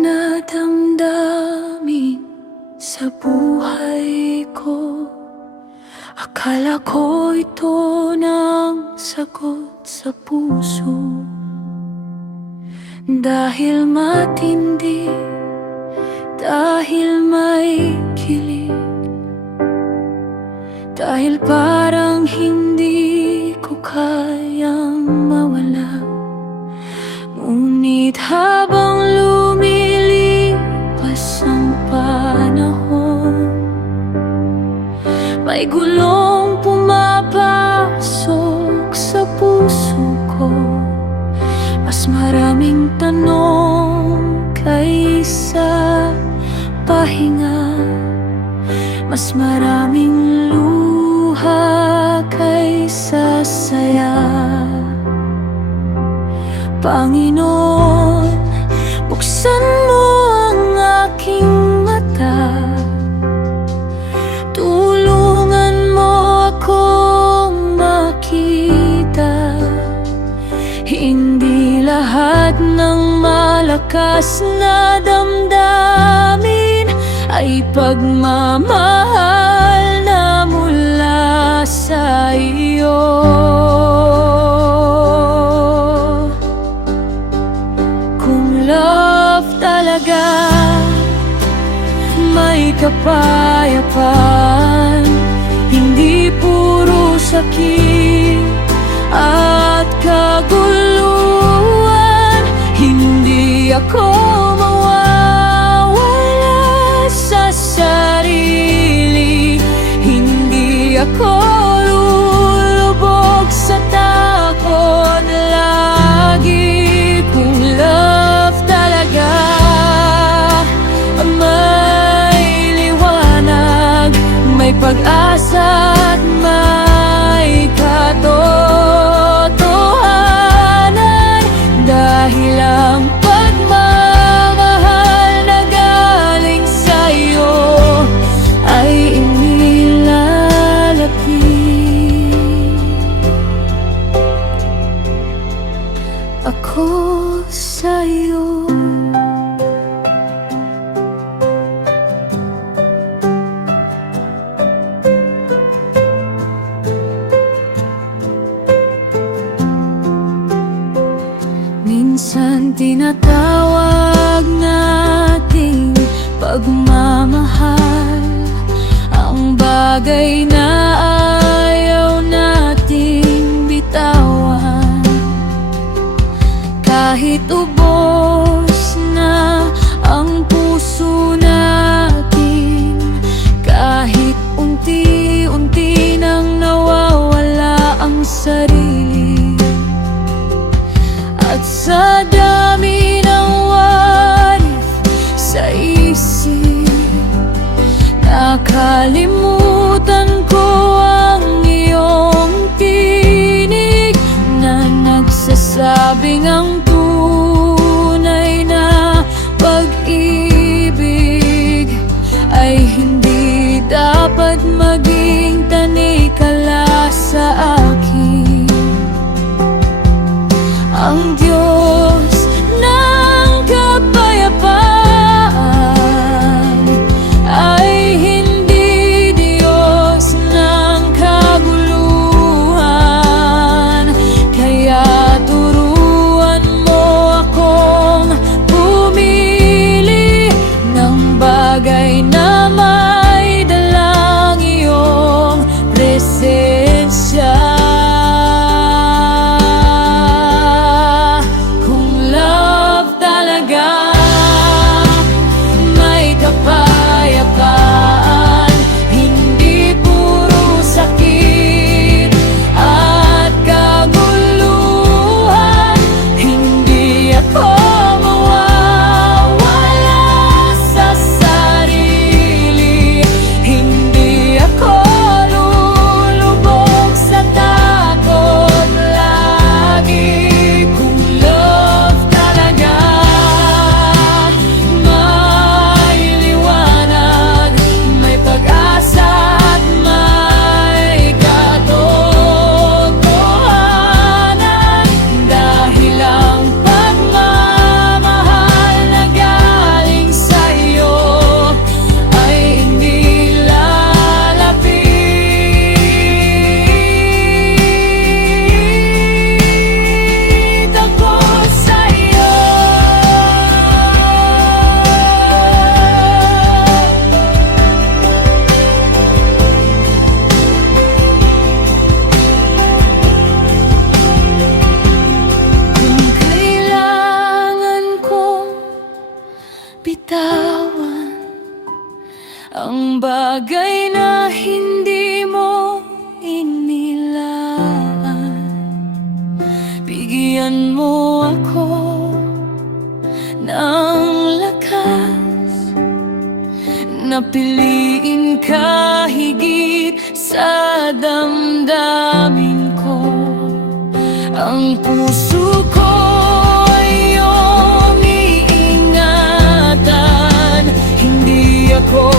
na damdamin sa buhay ko. Akala ko ito ng sagot sa puso, dahil matindi, dahil may kilig, dahil parang hindi ko kayang mawala. Ngunit habang lumilipas ang panahon, may gulong pumapasok sa puso ko. Mas maraming tanong kaysa pahinga, mas maraming luha kaysa saya. Panginoon, buksan mo ang aking mata, tulungan mo akong makita. Hindi lahat ng malakas na damdamin ay pagmamahal na mula sa iyo. Kung love talaga, may kapayapaan, hindi puro sakit at kaguluhan. Hindi ako mawawala sa sarili, hindi ako lulubog sa takot lagi. Kung love talaga, may liwanag, may pag-asa at may katotohanan. Dahil ang pagmamahal bitawan ang bagay na hindi mo inilaan. Bigyan mo ako ng lakas na piliin ka higit sa damdamin ko. Ang puso ko ay iyong iingatan, hindi ako